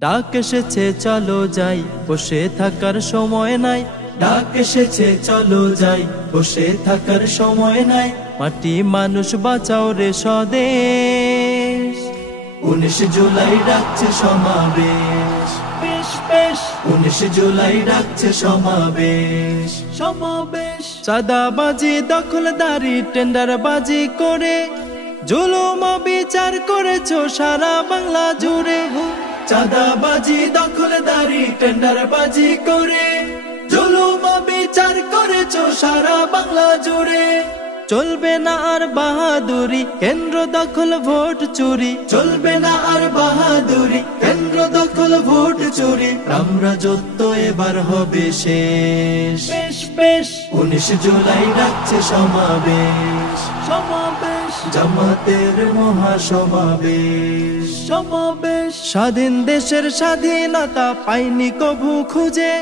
ডাক এসেছে চলো যাই, বসে থাকার সময় নাই। ডাক এসেছে চলো যাই, বসে থাকার সময় নাই। মাটি মানুষ বাঁচাও রে স্বদেশ, 19 জুলাই ডাকছে সমাবেশ। 19 জুলাই ডাকছে সমাবেশ। চাঁদাবাজি, দখলদারি, টেন্ডারবাজি করে জুলুম বিচার করেছো সারা বাংলা জুড়ে। চাঁদাবাজি, দখলদারি, টেন্ডারবাজি করে জুলুম বিচার করেছো সারা বাংলা জুড়ে। চলবে না আর বাহাদুরি, কেন্দ্র দখল ভোট চুরি। চলবে না আর বাহাদুরি, কেন্দ্র দখল ভোট চুরি। রামরাজত্ব এবার হবে শেষ। 19 জুলাই ডাকছে সমাবেশ। জামাতের মহাসমাবেশ। স্বাধীন দেশের স্বাধীনতা পাইনি কভু খুঁজে,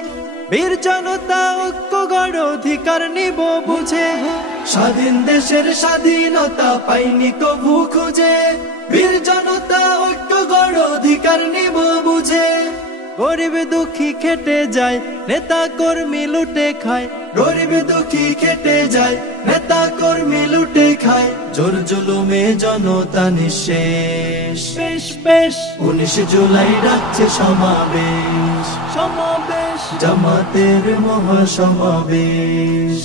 বীর জনতা ঐক্য গড় অধিকার নিব বুঝে। স্বাধীন দেশের স্বাধীনতা পাইনি কভু খুঁজে, বীর জনতা ঐক্য গড় অধিকার নিব বুঝে। গরিব দুঃখী খেটে যায়, নেতা কর্মী লুটে খায়। গরিব দুঃখী খেটে যায়, নেতা কর্মী লুটে খায়। জোর জুলুমে জনতা নিঃশেষ। 19 জুলাই ডাকছে সমাবেশ। জামাতের মহাসমাবেশ।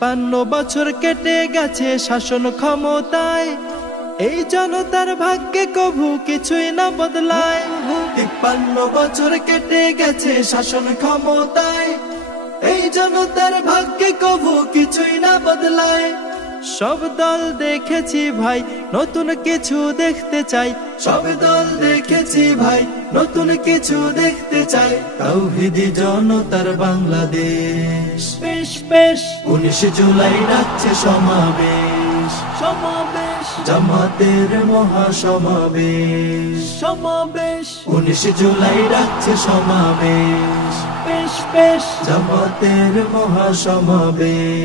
53 বছর কেটে গেছে শাসন ক্ষমতায়, এই জনতার ভাগ্যে কভু কিছুই না বদলায়। 53 বছর কেটে গেছে শাসন ক্ষমতায়, এই জনতার ভাগ্যে কভু কিছুই না বদলায়। সব দল দেখেছি ভাই, নতুন কিছু দেখতে চাই। সব দল দেখেছি ভাই, নতুন কিছু দেখতে চাই। তাওহীদি জনতার বাংলাদেশ। 19 জুলাই ডাকছে সমাবেশ। জামাতের মহাসমাবেশ। 19 জুলাই ডাকছে সমাবেশ। জামাতের মহাসমাবেশ।